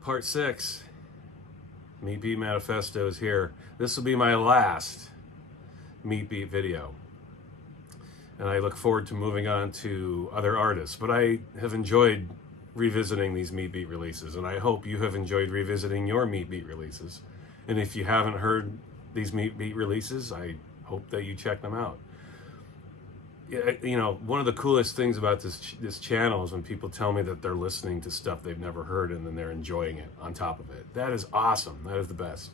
Part 6, Meat Beat Manifesto is here. This will be my last Meat Beat video. And I look forward to moving on to other artists. But I have enjoyed revisiting these Meat Beat releases, and I hope you have enjoyed revisiting your Meat Beat releases. And if you haven't heard these Meat Beat releases, I hope that you check them out. You know, one of the coolest things about this channel is when people tell me that they're listening to stuff they've never heard and then they're enjoying it on top of it. That is awesome. That is the best.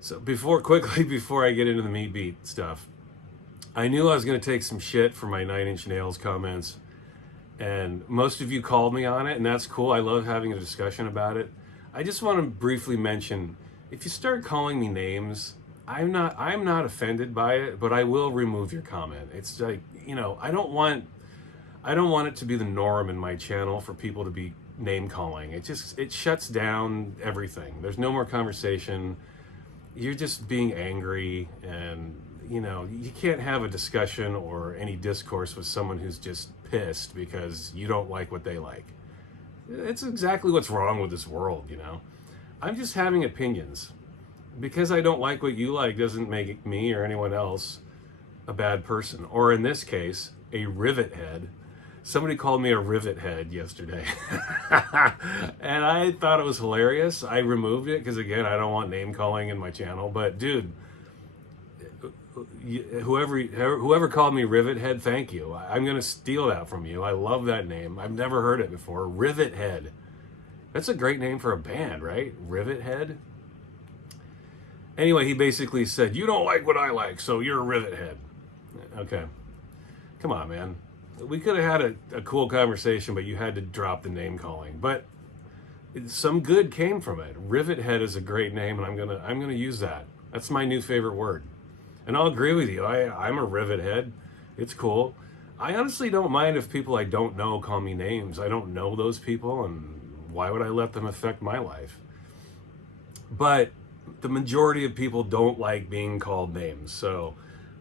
So before I get into the Meat Beat stuff, I knew I was going to take some shit for my 9 Inch Nails comments, and most of you called me on it, and that's cool. I love having a discussion about it. I just want to briefly mention, if you start calling me names, I'm not offended by it, but I will remove your comment. It's like, you know, I don't want it to be the norm in my channel for people to be name calling. It shuts down everything. There's no more conversation. You're just being angry, and you know, you can't have a discussion or any discourse with someone who's just pissed because you don't like what they like. It's exactly what's wrong with this world, you know. I'm just having opinions. Because I don't like what you like doesn't make me or anyone else a bad person. Or in this case, a rivet head. Somebody called me a rivet head yesterday. And I thought it was hilarious. I removed it because, again, I don't want name calling in my channel. But, dude, whoever called me rivet head, thank you. I'm going to steal that from you. I love that name. I've never heard it before. Rivet head. That's a great name for a band, right? Rivet head. Anyway, he basically said, you don't like what I like, so you're a rivet head. Okay. Come on, man. We could have had a cool conversation, but you had to drop the name calling. But some good came from it. Rivet head is a great name, and I'm gonna use that. That's my new favorite word. And I'll agree with you. I'm a rivet head. It's cool. I honestly don't mind if people I don't know call me names. I don't know those people, and why would I let them affect my life? But the majority of people don't like being called names, so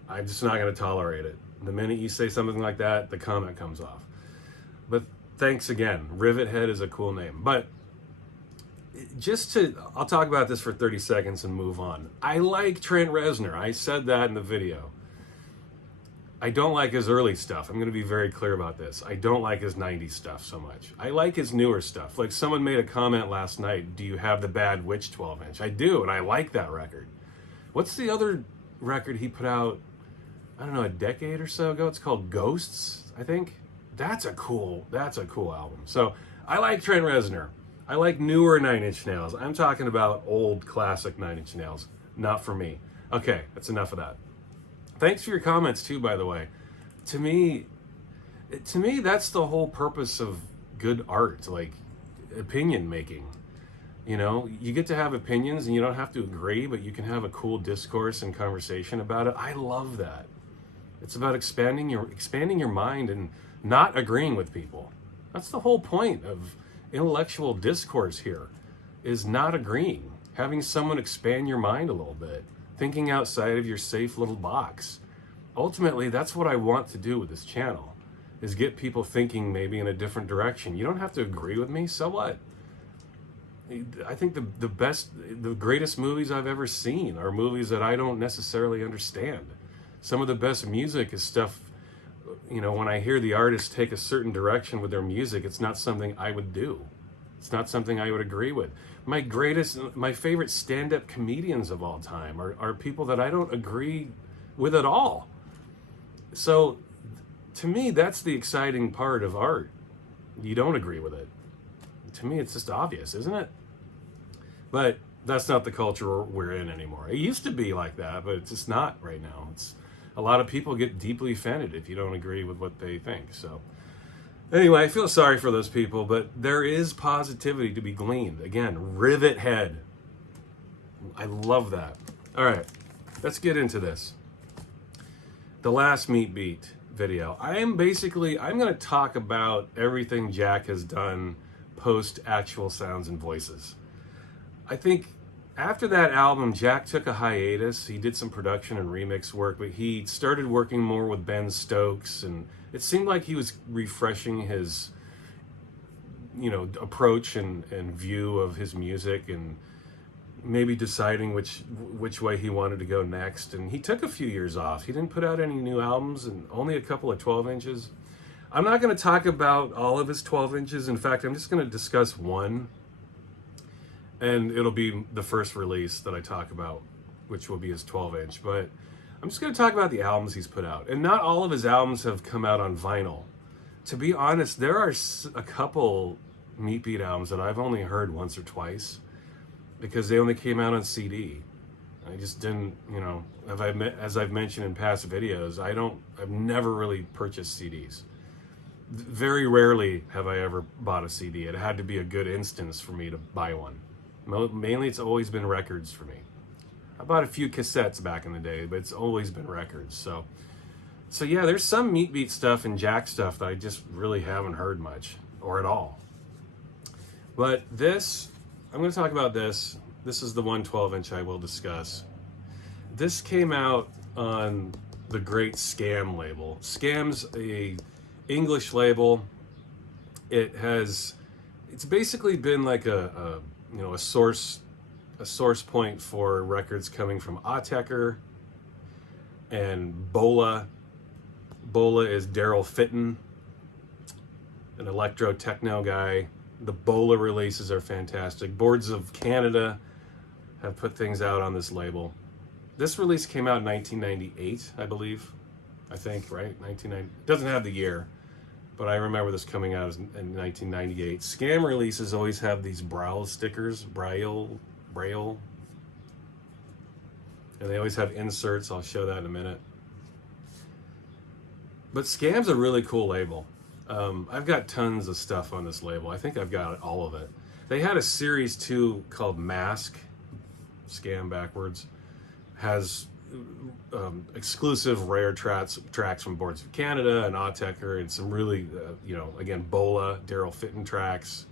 I'm just not going to tolerate it. The minute you say something like that, the comment comes off. But thanks again. Rivet Head is a cool name. But I'll talk about this for 30 seconds and move on. I like Trent Reznor. I said that in the video. I don't like his early stuff. I'm going to be very clear about this. I don't like his 90s stuff so much. I like his newer stuff. Like, someone made a comment last night, do you have the Bad Witch 12-inch? I do, and I like that record. What's the other record he put out, I don't know, a decade or so ago? It's called Ghosts, I think. That's a cool album. So I like Trent Reznor. I like newer 9 Inch Nails. I'm talking about old classic 9 Inch Nails. Not for me. Okay, that's enough of that. Thanks for your comments too, by the way. To me, that's the whole purpose of good art, like opinion making. You know, you get to have opinions and you don't have to agree, but you can have a cool discourse and conversation about it. I love that. It's about expanding your mind and not agreeing with people. That's the whole point of intellectual discourse here, is not agreeing. Having someone expand your mind a little bit. Thinking outside of your safe little box. Ultimately, that's what I want to do with this channel, is get people thinking maybe in a different direction. You don't have to agree with me, so what? I think the greatest movies I've ever seen are movies that I don't necessarily understand. Some of the best music is stuff, you know, when I hear the artist take a certain direction with their music, it's not something I would do. It's not something I would agree with. My favorite stand-up comedians of all time are people that I don't agree with at all. So, to me, that's the exciting part of art. You don't agree with it. To me, it's just obvious, isn't it? But that's not the culture we're in anymore. It used to be like that, but it's just not right now. A lot of people get deeply offended if you don't agree with what they think. So, anyway, I feel sorry for those people, but there is positivity to be gleaned. Again, rivet head. I love that. All right, let's get into this. The last Meat Beat video. I'm going to talk about everything Jack has done post Actual Sounds and Voices. I think after that album, Jack took a hiatus. He did some production and remix work, but he started working more with Ben Stokes, and it seemed like he was refreshing his approach and view of his music, and maybe deciding which way he wanted to go next. And he took a few years off. He didn't put out any new albums, and only a couple of 12 inches. I'm not going to talk about all of his 12 inches. In fact, I'm just going to discuss one, and it'll be the first release that I talk about, which will be his 12-inch. But I'm just going to talk about the albums he's put out. And not all of his albums have come out on vinyl. To be honest, there are a couple Meat Beat albums that I've only heard once or twice, because they only came out on CD. I just didn't, as I've mentioned in past videos, I've never really purchased CDs. Very rarely have I ever bought a CD. It had to be a good instance for me to buy one. Mainly it's always been records for me. I bought a few cassettes back in the day, but it's always been records. So yeah, there's some Meat Beat stuff and Jack stuff that I just really haven't heard much, or at all. But I'm going to talk about this. This is the 112-inch I will discuss. This came out on the great Scam label. Scam's a English label. It's basically been like a source point for records coming from Autechre and Bola. Bola is Daryl Fitton, an electro techno guy. The Bola releases are fantastic. Boards of Canada have put things out on this label. This release came out in 1998, I believe. I think, right? 1990. Doesn't have the year, but I remember this coming out in 1998. Scam releases always have these Braille stickers, Braille, and they always have inserts. I'll show that in a minute. But Scam's a really cool label. I've got tons of stuff on this label. I think I've got all of it. They had a series too called Mask. Scam backwards has exclusive rare tracks from Boards of Canada and Autechre, and some really again Bola, Daryl Fitton tracks.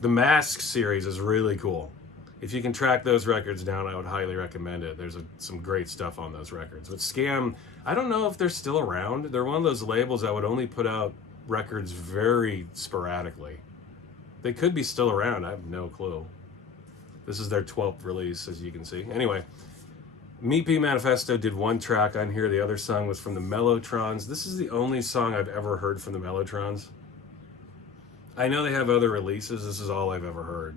The Mask series is really cool. If you can track those records down, I would highly recommend it. There's some great stuff on those records. But Scam, I don't know if they're still around. They're one of those labels that would only put out records very sporadically. They could be still around. I have no clue. This is their 12th release, as you can see. Anyway, Meat Beat Manifesto did one track on here. The other song was from the Mellotrons. This is the only song I've ever heard from the Mellotrons. I know they have other releases. This is all I've ever heard.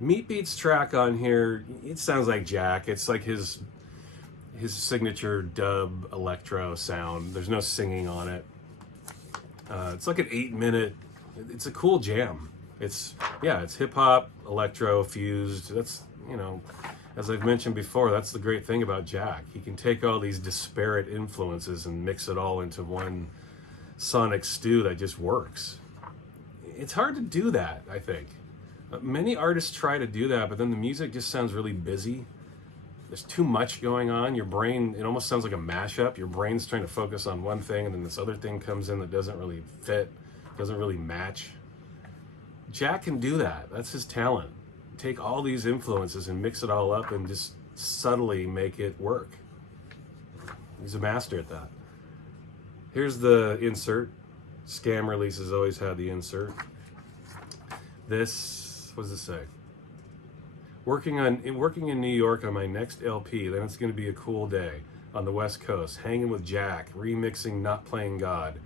Meat Beat's track on here, it sounds like Jack. It's like his signature dub electro sound. There's no singing on it. It's like an 8-minute. It's a cool jam. It's hip hop, electro fused. That's, as I've mentioned before, that's the great thing about Jack. He can take all these disparate influences and mix it all into one sonic stew that just works. It's hard to do that, I think. Many artists try to do that, but then the music just sounds really busy. There's too much going on. Your brain, it almost sounds like a mashup. Your brain's trying to focus on one thing, and then this other thing comes in that doesn't really fit, doesn't really match. Jack can do that. That's his talent. Take all these influences and mix it all up and just subtly make it work. He's a master at that. Here's the insert. Scam releases always had the insert. This, what does it say? Working in New York on my next LP, then it's going to be a cool day on the West Coast, hanging with Jack, remixing Not Playing God.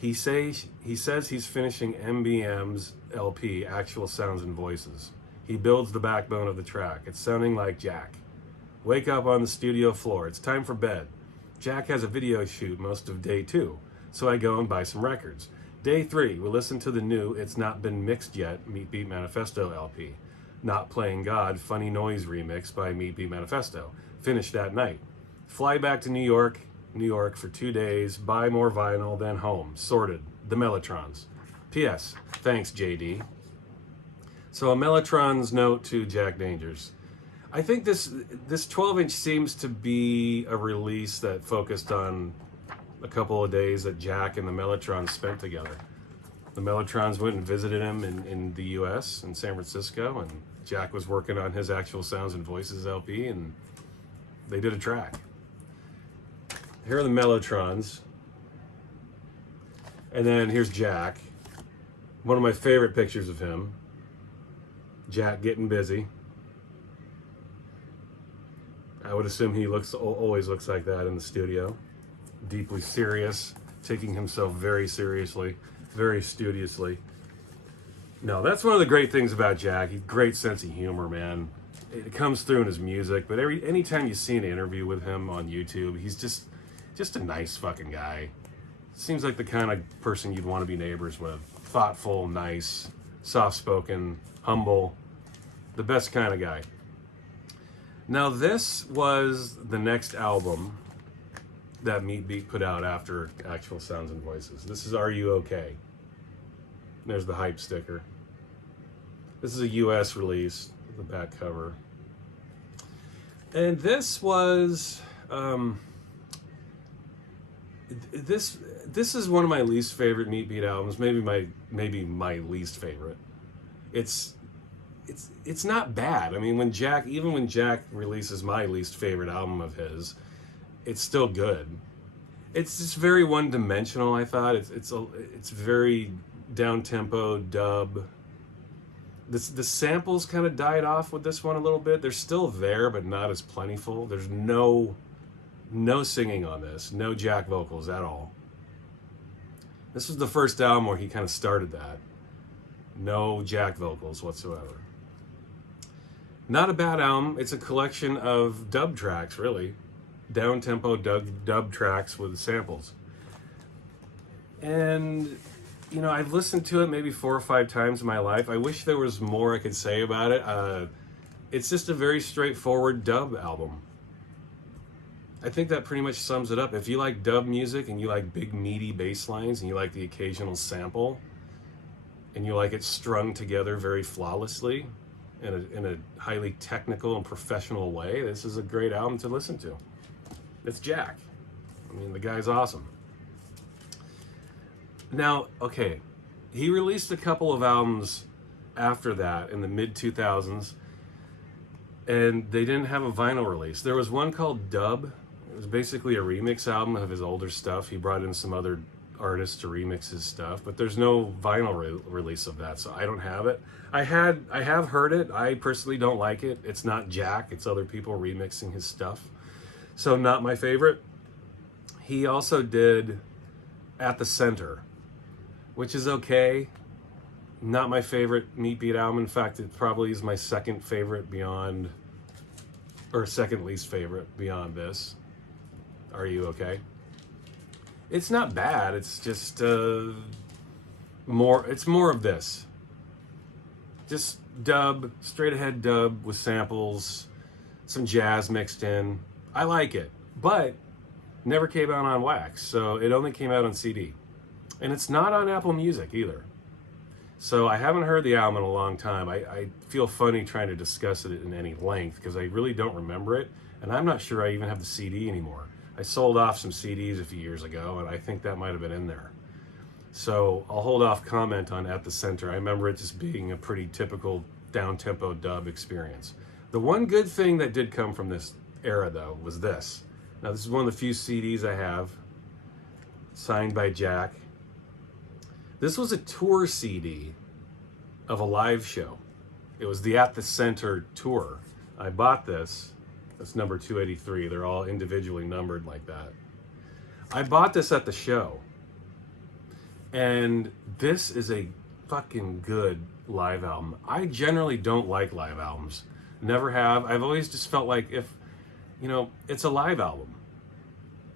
He says he's finishing MBM's LP, Actual Sounds and Voices. He builds the backbone of the track. It's sounding like Jack. Wake up on the studio floor. It's time for bed. Jack has a video shoot most of day 2, so I go and buy some records. Day 3, we listen to the new It's Not Been Mixed Yet Meat Beat Manifesto LP. Not Playing God, Funny Noise remix by Meat Beat Manifesto. Finish that night. Fly back to New York for 2 days, buy more vinyl, then home. Sorted. The Mellotrons. P.S. Thanks, JD. So a Mellotron's note to Jack Dangers. I think this 12-inch seems to be a release that focused on a couple of days that Jack and the Mellotrons spent together. The Mellotrons went and visited him in the U.S., in San Francisco, and Jack was working on his Actual Sounds and Voices LP, and they did a track. Here are the Mellotrons. And then here's Jack. One of my favorite pictures of him, Jack getting busy. I would assume he always looks like that in the studio. Deeply serious, taking himself very seriously, very studiously. No, that's one of the great things about Jack. He's great sense of humor, man. It comes through in his music, but anytime you see an interview with him on YouTube, he's just a nice fucking guy. Seems like the kind of person you'd want to be neighbors with. Thoughtful, nice, soft-spoken, humble, the best kind of guy. Now this was the next album that Meat Beat put out after Actual Sounds and Voices. This is Are You Okay? There's the hype sticker. This is a US release, the back cover. And this was this is one of my least favorite Meat Beat albums, maybe my least favorite. It's not bad. I mean, when Jack releases my least favorite album of his, it's still good. It's just very one-dimensional, I thought. It's very down-tempo dub. The samples kind of died off with this one a little bit. They're still there, but not as plentiful. There's no singing on this, no Jack vocals at all. This was the first album where he kind of started that. No Jack vocals whatsoever. Not a bad album. It's a collection of dub tracks, really. Down-tempo dub tracks with samples. And, you know, I've listened to it maybe 4 or 5 times in my life. I wish there was more I could say about it. It's just a very straightforward dub album. I think that pretty much sums it up. If you like dub music and you like big meaty bass lines and you like the occasional sample and you like it strung together very flawlessly in a highly technical and professional way, this is a great album to listen to. It's Jack. I mean, the guy's awesome. Now, okay, he released a couple of albums after that in the mid-2000s, and they didn't have a vinyl release. There was one called Dub. It was basically a remix album of his older stuff. He brought in some other artists to remix his stuff, but there's no vinyl release of that, so I don't have it. I have heard it. I personally don't like it. It's not Jack. It's other people remixing his stuff. So not my favorite. He also did At the Center, which is okay. Not my favorite Meat Beat album. In fact, it probably is my second favorite beyond, or second least favorite beyond this. Are You Okay? It's not bad. It's just more of this. Just dub, straight ahead dub with samples, some jazz mixed in. I like it, but never came out on wax, so it only came out on CD. And it's not on Apple Music either. So I haven't heard the album in a long time. I feel funny trying to discuss it in any length because I really don't remember it, and I'm not sure I even have the CD anymore. I sold off some CDs a few years ago, and I think that might have been in there. So I'll hold off comment on At the Center. I remember it just being a pretty typical down-tempo dub experience. The one good thing that did come from this era, though, was this. Now, this is one of the few CDs I have, signed by Jack. This was a tour CD of a live show. It was the At the Center tour. I bought this. That's number 283. They're all individually numbered like that. I bought this at the show. And this is a fucking good live album. I generally don't like live albums. Never have. I've always just felt like if, you know, it's a live album.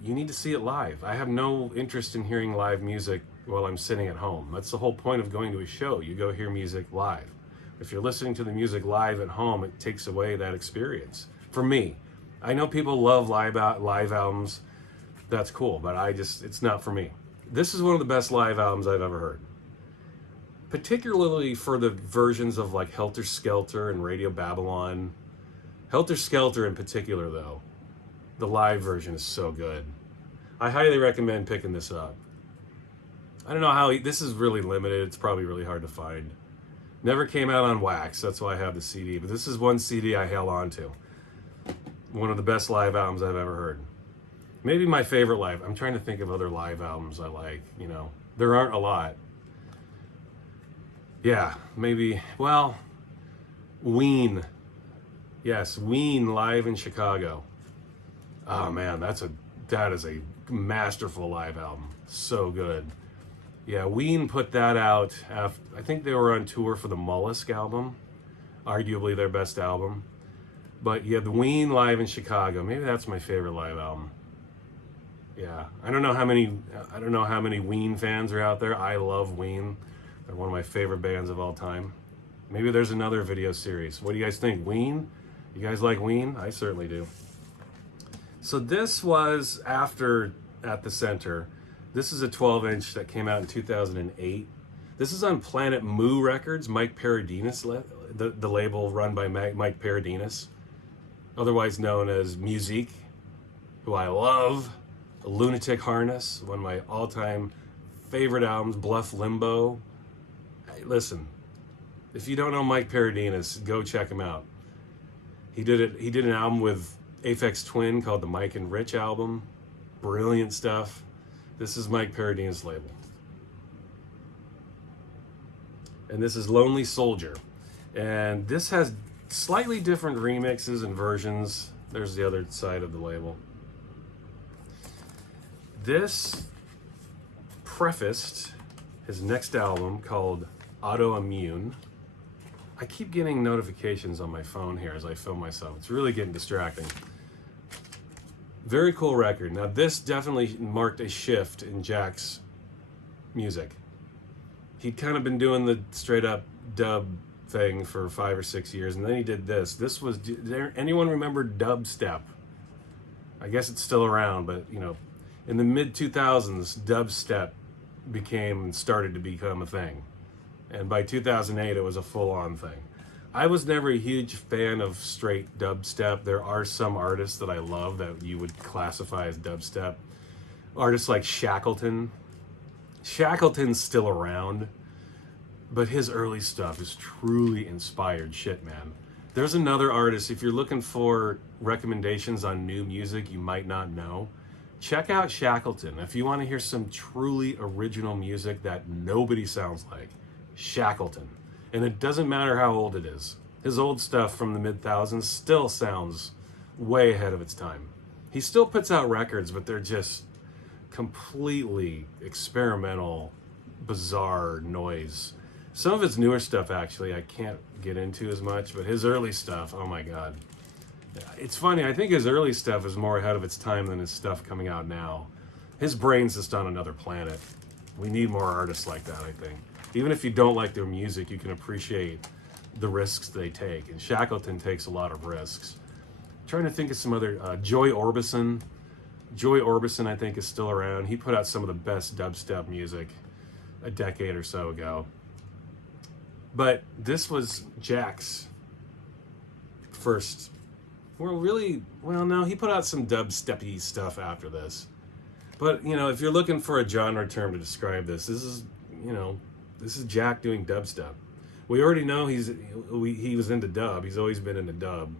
You need to see it live. I have no interest in hearing live music while I'm sitting at home. That's the whole point of going to a show. You go hear music live. If you're listening to the music live at home, it takes away that experience. For me, I know people love live albums. That's cool, but it's not for me. This is one of the best live albums I've ever heard. Particularly for the versions of like Helter Skelter and Radio Babylon. Helter Skelter in particular, though. The live version is so good. I highly recommend picking this up. I don't know how, this is really limited. It's probably really hard to find. Never came out on wax, that's why I have the CD. But this is one CD I held on to. One of the best live albums I've ever heard. Maybe my favorite live. I'm trying to think of other live albums I like, you know. There aren't a lot. Yeah, maybe, well, Ween. Yes, Ween live in Chicago. Oh man, that is a masterful live album. So good. Yeah, Ween put that out after, I think they were on tour for the Mollusk album, arguably their best album. But yeah, the Ween live in Chicago. Maybe that's my favorite live album. Yeah, I don't know how many Ween fans are out there. I love Ween. They're one of my favorite bands of all time. Maybe there's another video series. What do you guys think? Ween? You guys like Ween? I certainly do. So this was after At the Center. This is a 12-inch that came out in 2008. This is on Planet Moo Records, Mike Paradinas, the label run by Mike Paradinas, otherwise known as Musique, who I love. Lunatic Harness, one of my all-time favorite albums, Bluff Limbo. Hey, listen, if you don't know Mike Paradinas, go check him out. He did an album with Aphex Twin called the Mike and Rich album. Brilliant stuff. This is Mike Paradinas' label. And this is Lonely Soldier. And this has slightly different remixes and versions. There's the other side of the label. This prefaced his next album called Autoimmune. I keep getting notifications on my phone here as I film myself. It's really getting distracting. Very cool record. Now this definitely marked a shift in Jack's music. He'd kind of been doing the straight up dub thing for 5 or 6 years, and then he did this. Anyone remember dubstep? I guess it's still around, but you know, in the mid 2000s, dubstep started to become a thing. And by 2008, it was a full-on thing. I was never a huge fan of straight dubstep. There are some artists that I love that you would classify as dubstep. Artists like Shackleton. Shackleton's still around, but his early stuff is truly inspired shit, man. There's another artist, if you're looking for recommendations on new music you might not know, check out Shackleton. If you want to hear some truly original music that nobody sounds like, Shackleton. And it doesn't matter how old it is. His old stuff from the mid-thousands still sounds way ahead of its time. He still puts out records, but they're just completely experimental, bizarre noise. Some of his newer stuff, actually, I can't get into as much, but his early stuff, oh my God. It's funny, I think his early stuff is more ahead of its time than his stuff coming out now. His brain's just on another planet. We need more artists like that, I think. Even if you don't like their music, you can appreciate the risks they take. And Shackleton takes a lot of risks. I'm trying to think of some other, Joy Orbison. Joy Orbison, I think, is still around. He put out some of the best dubstep music a decade or so ago. But this was Jack's first, no, he put out some dubstep-y stuff after this. But, you know, if you're looking for a genre term to describe this, this is Jack doing dubstep. We already know he was into dub. He's always been into dub.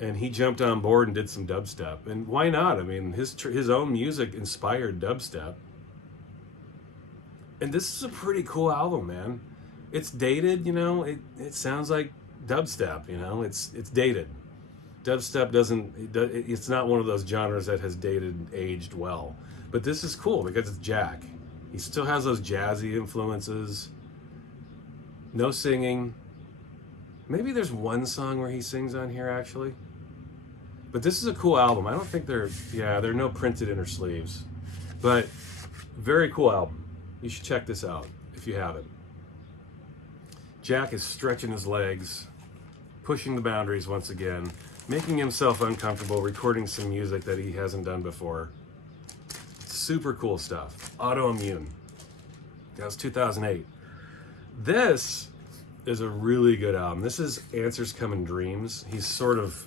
And he jumped on board and did some dubstep. And why not? I mean, his own music inspired dubstep. And this is a pretty cool album, man. It's dated, you know. It sounds like dubstep, you know. It's dated. Dubstep it's not one of those genres that has aged well. But this is cool because it's Jack. He still has those jazzy influences. No singing. Maybe there's one song where he sings on here, actually. But this is a cool album. I don't think there are no printed inner sleeves. But very cool album. You should check this out if you haven't. Jack is stretching his legs, pushing the boundaries once again, making himself uncomfortable, recording some music that he hasn't done before. Super cool stuff. Autoimmune. That was 2008. This is a really good album. This is Answers Come in Dreams. He's sort of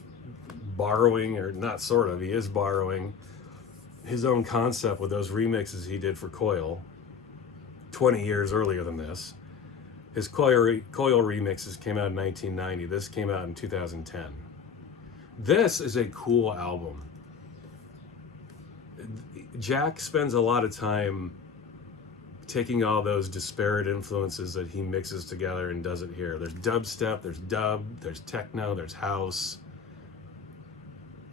borrowing, or not sort of, he is borrowing his own concept with those remixes he did for Coil 20 years earlier than this. His Coil remixes came out in 1990. This came out in 2010. This is a cool album. Jack spends a lot of time taking all those disparate influences that he mixes together and does it here. There's dubstep, there's dub, there's techno, there's house.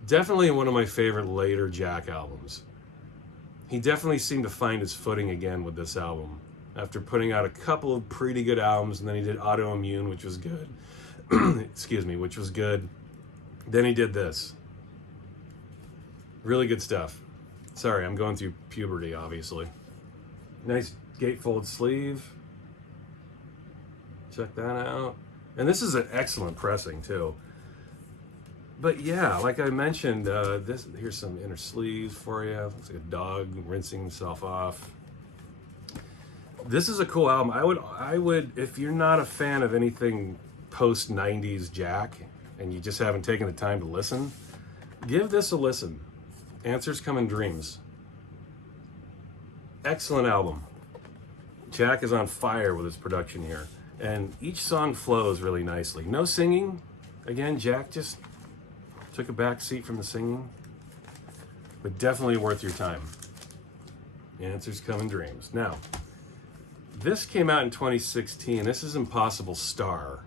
Definitely one of my favorite later Jack albums. He definitely seemed to find his footing again with this album after putting out a couple of pretty good albums, and then he did Autoimmune, which was good. Excuse me, which was good. Then he did this. Really good stuff. Sorry, I'm going through puberty, obviously. Nice gatefold sleeve. Check that out. And this is an excellent pressing, too. But yeah, like I mentioned, here's some inner sleeves for you. Looks like a dog rinsing himself off. This is a cool album. I would, if you're not a fan of anything post 90s Jack, and you just haven't taken the time to listen, give this a listen. Answers Come in Dreams. Excellent album. Jack is on fire with his production here, and each song flows really nicely. No singing. Again, Jack just took a back seat from the singing, but definitely worth your time. Answers Come in Dreams. Now, this came out in 2016. This is Impossible Star.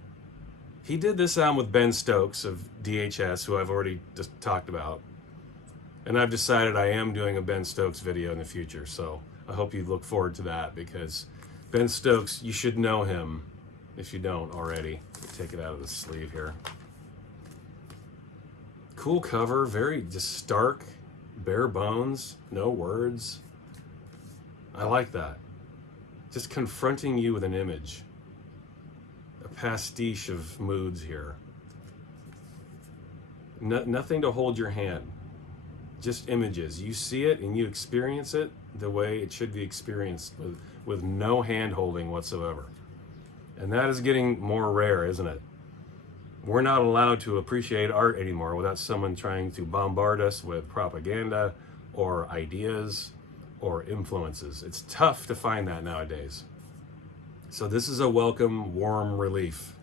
He did this album with Ben Stokes of DHS, who I've already just talked about. And I've decided I am doing a Ben Stokes video in the future, so I hope you look forward to that, because Ben Stokes, you should know him if you don't already. Take it out of the sleeve here. Cool cover, very just stark, bare bones, no words. I like that. Just confronting you with an image. A pastiche of moods here. Nothing to hold your hand. Just images. You see it and you experience it the way it should be experienced, with no hand holding whatsoever. And that is getting more rare, isn't it? We're not allowed to appreciate art anymore without someone trying to bombard us with propaganda or ideas or influences. It's tough to find that nowadays. So this is a welcome, warm relief.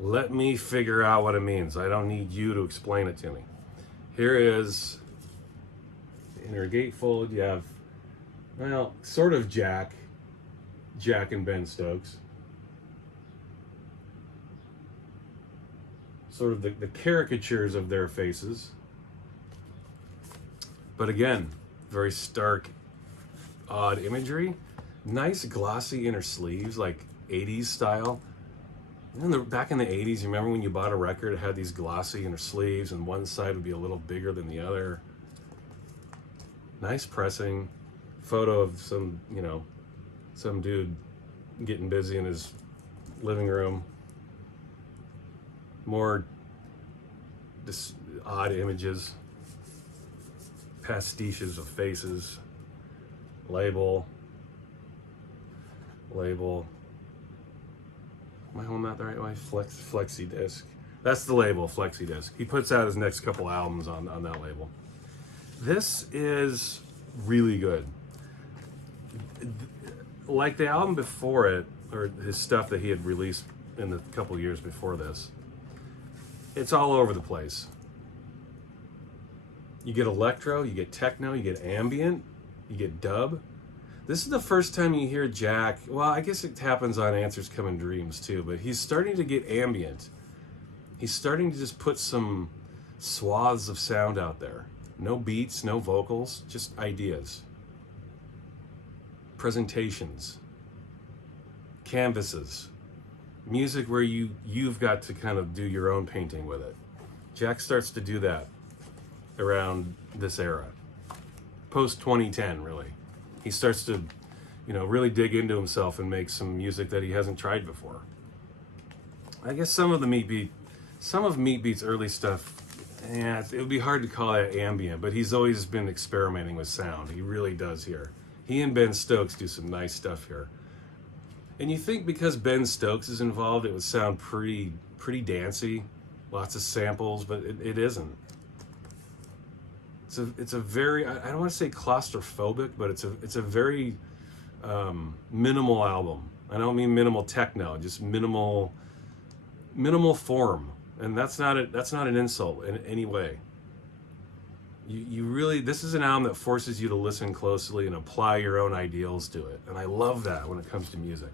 Let me figure out what it means. I don't need you to explain it to me. Here is the inner gatefold. You have, well, sort of Jack and Ben Stokes. Sort of the caricatures of their faces. But again, very stark, odd imagery. Nice glossy inner sleeves, like 80s style. Back in the 80s, you remember when you bought a record, it had these glossy inner sleeves, and one side would be a little bigger than the other. Nice pressing. Photo of some dude getting busy in his living room. More just odd images. Pastiches of faces. Label. Am I holding that the right way? Flexi disc. That's the label, Flexi disc. He puts out his next couple albums on that label. This is really good. Like the album before it, or his stuff that he had released in the couple years before this, it's all over the place. You get electro, you get techno, you get ambient, you get dub. This is the first time you hear Jack, well, I guess it happens on Answers Come in Dreams too, but he's starting to get ambient. He's starting to just put some swaths of sound out there. No beats, no vocals, just ideas. Presentations. Canvases. Music where you've got to kind of do your own painting with it. Jack starts to do that around this era. Post 2010, really. He starts to, really dig into himself and make some music that he hasn't tried before. I guess some of Meatbeat's early stuff, it would be hard to call that ambient, but he's always been experimenting with sound. He really does here. He and Ben Stokes do some nice stuff here. And you think because Ben Stokes is involved, it would sound pretty dancey, lots of samples, but it isn't. It's a very, I don't want to say claustrophobic, but it's a very minimal album. I don't mean minimal techno, just minimal form, and that's not an insult in any way. You really, this is an album that forces you to listen closely and apply your own ideals to it. And I love that when it comes to music.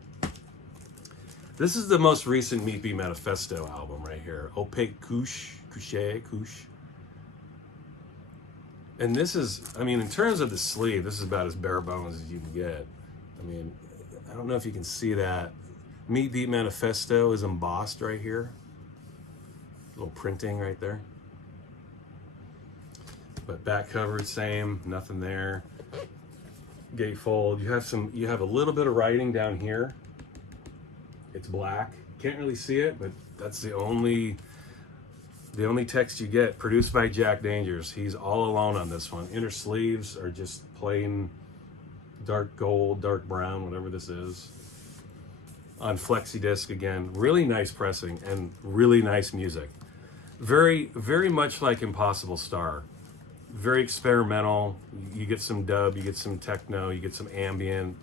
This is the most recent Meat Beat Manifesto album right here. Opaque Couche. And this is, I mean, in terms of the sleeve, this is about as bare bones as you can get. I mean, I don't know if you can see that. Meat Beat Manifesto is embossed right here. Little printing right there. But back cover, same, nothing there. Gatefold, you have a little bit of writing down here. It's black. Can't really see it, but that's the only text you get. Produced by Jack Dangers. He's all alone on this one. Inner sleeves are just plain dark gold, dark brown, whatever this is. On flexi disc again. Really nice pressing and really nice music. Very, very much like Impossible Star. Very experimental. You get some dub, you get some techno, you get some ambient.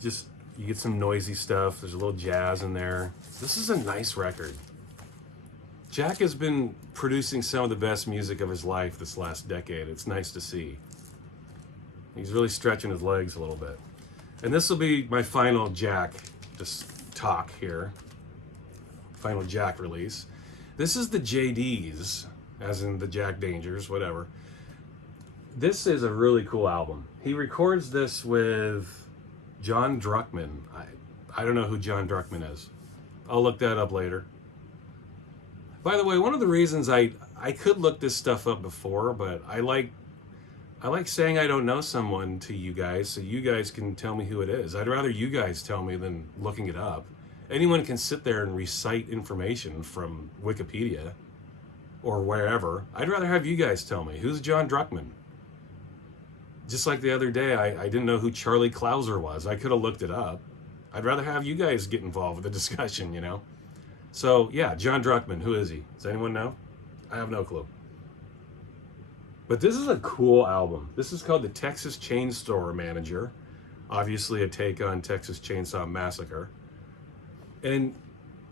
Just, you get some noisy stuff. There's a little jazz in there. This is a nice record. Jack has been producing some of the best music of his life this last decade. It's nice to see. He's really stretching his legs a little bit. And this will be my final Jack just talk here. Final Jack release. This is the JDs, as in the Jack Dangers, whatever. This is a really cool album. He records this with John Druckmann. I don't know who John Druckmann is. I'll look that up later. By the way, one of the reasons I could look this stuff up before, but I like saying I don't know someone to you guys so you guys can tell me who it is. I'd rather you guys tell me than looking it up. Anyone can sit there and recite information from Wikipedia or wherever. I'd rather have you guys tell me. Who's John Druckmann? Just like the other day, I didn't know who Charlie Clouser was. I could have looked it up. I'd rather have you guys get involved with the discussion, you know? So, yeah, John Druckmann, who is he? Does anyone know? I have no clue. But this is a cool album. This is called The Texas Chainsaw Manager. Obviously a take on Texas Chainsaw Massacre. And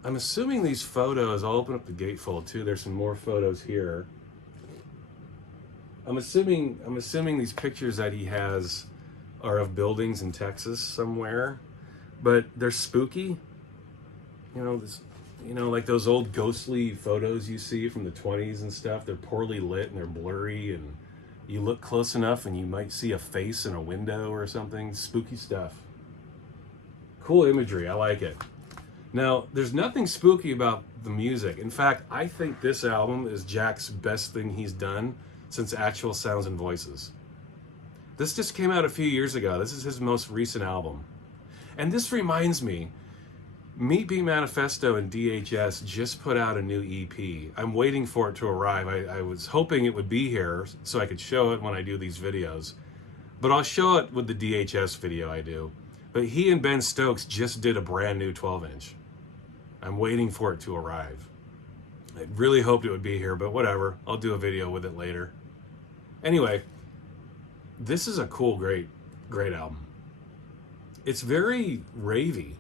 I'm assuming these photos, I'll open up the gatefold too. There's some more photos here. I'm assuming these pictures that he has are of buildings in Texas somewhere, but they're spooky. Like those old ghostly photos you see from the 20s and stuff. They're poorly lit and they're blurry, and you look close enough and you might see a face in a window or something. Spooky stuff. Cool imagery. I like it. Now, there's nothing spooky about the music. In fact, I think this album is Jack's best thing he's done since Actual Sounds and Voices. This just came out a few years ago. This is his most recent album. And this reminds me, Meat Beat Manifesto and DHS just put out a new EP. I'm waiting for it to arrive. I was hoping it would be here so I could show it when I do these videos. But I'll show it with the DHS video I do. But he and Ben Stokes just did a brand new 12-inch. I'm waiting for it to arrive. I really hoped it would be here, but whatever. I'll do a video with it later. Anyway, this is a cool, great album. It's very ravey.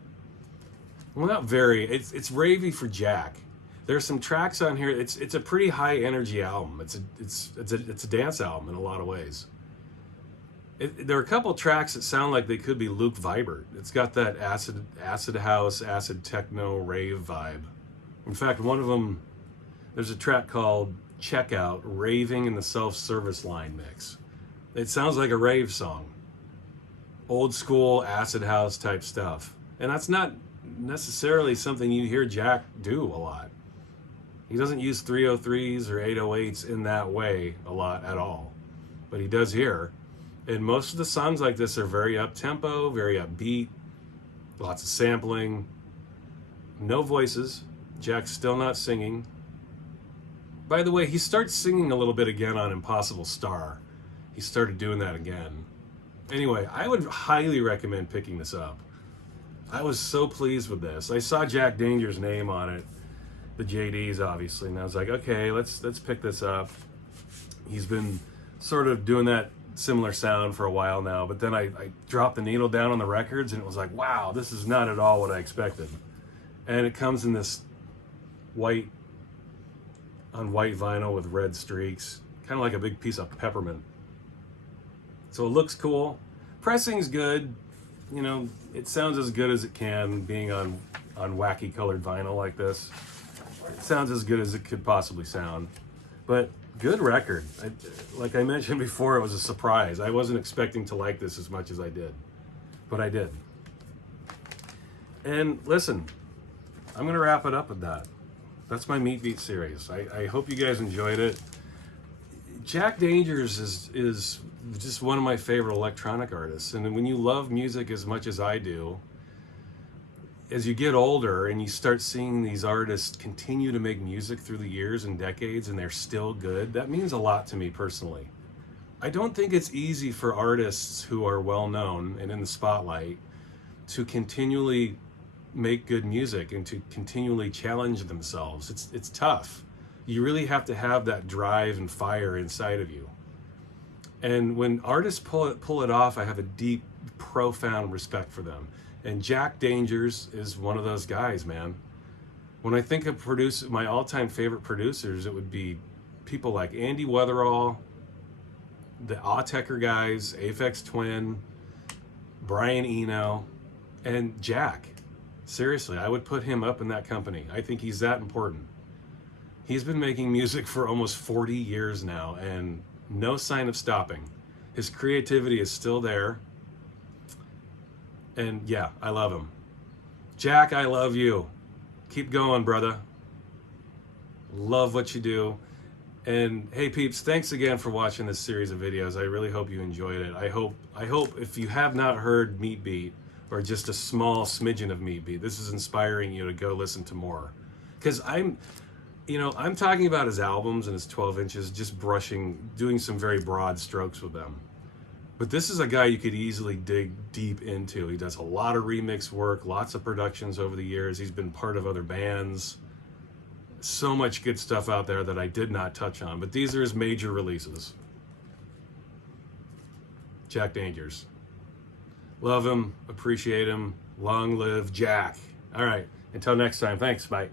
Well, not very. It's ravey for Jack. There's some tracks on here. It's a pretty high energy album. It's a dance album in a lot of ways. There are a couple tracks that sound like they could be Luke Vibert. It's got that acid house, acid techno rave vibe. In fact, one of them, there's a track called Checkout, Raving in the Self-Service Line Mix. It sounds like a rave song. Old school acid house type stuff. And that's not necessarily something you hear Jack do a lot. He doesn't use 303s or 808s in that way a lot at all. But he does here. And most of the songs like this are very up-tempo, very upbeat, lots of sampling, no voices. Jack's still not singing. By the way, he starts singing a little bit again on Impossible Star. He started doing that again. Anyway, I would highly recommend picking this up. I was so pleased with this. I saw Jack Danger's name on it, the JDs obviously, and I was like, okay, let's pick this up. He's been sort of doing that similar sound for a while now, but then I dropped the needle down on the records and it was like, wow, this is not at all what I expected. And it comes in this white on white vinyl with red streaks. kind of like a big piece of peppermint. So it looks cool. Pressing's good. You know, it sounds as good as it can being on wacky colored vinyl like this. It sounds as good as it could possibly sound. But good record. Like I mentioned before, it was a surprise. I wasn't expecting to like this as much as I did. But I did. And listen, I'm going to wrap it up with that. That's my Meat Beat series. I hope you guys enjoyed it. Jack Dangers is just one of my favorite electronic artists. And when you love music as much as I do, as you get older and you start seeing these artists continue to make music through the years and decades and they're still good, that means a lot to me personally. I don't think it's easy for artists who are well known and in the spotlight to continually make good music and to continually challenge themselves. It's tough. You really have to have that drive and fire inside of you. And when artists pull it off, I have a deep, profound respect for them. And Jack Dangers is one of those guys, man. When I think of my all-time favorite producers, it would be people like Andy Weatherall, the Autechre guys, Aphex Twin, Brian Eno, and Jack. Seriously, I would put him up in that company. I think he's that important. He's been making music for almost 40 years now, and no sign of stopping. His creativity is still there. And yeah, I love him. Jack, I love you. Keep going, brother. Love what you do. And hey peeps, thanks again for watching this series of videos. I really hope you enjoyed it. I hope if you have not heard Meat Beat, or just a small smidgen of Meat Beat, this is inspiring you to go listen to more. Because I'm talking about his albums and his 12 inches, just doing some very broad strokes with them. But this is a guy you could easily dig deep into. He does a lot of remix work, lots of productions over the years. He's been part of other bands. So much good stuff out there that I did not touch on. But these are his major releases. Jack Dangers. Love him, appreciate him. Long live Jack. All right, until next time, thanks, bye.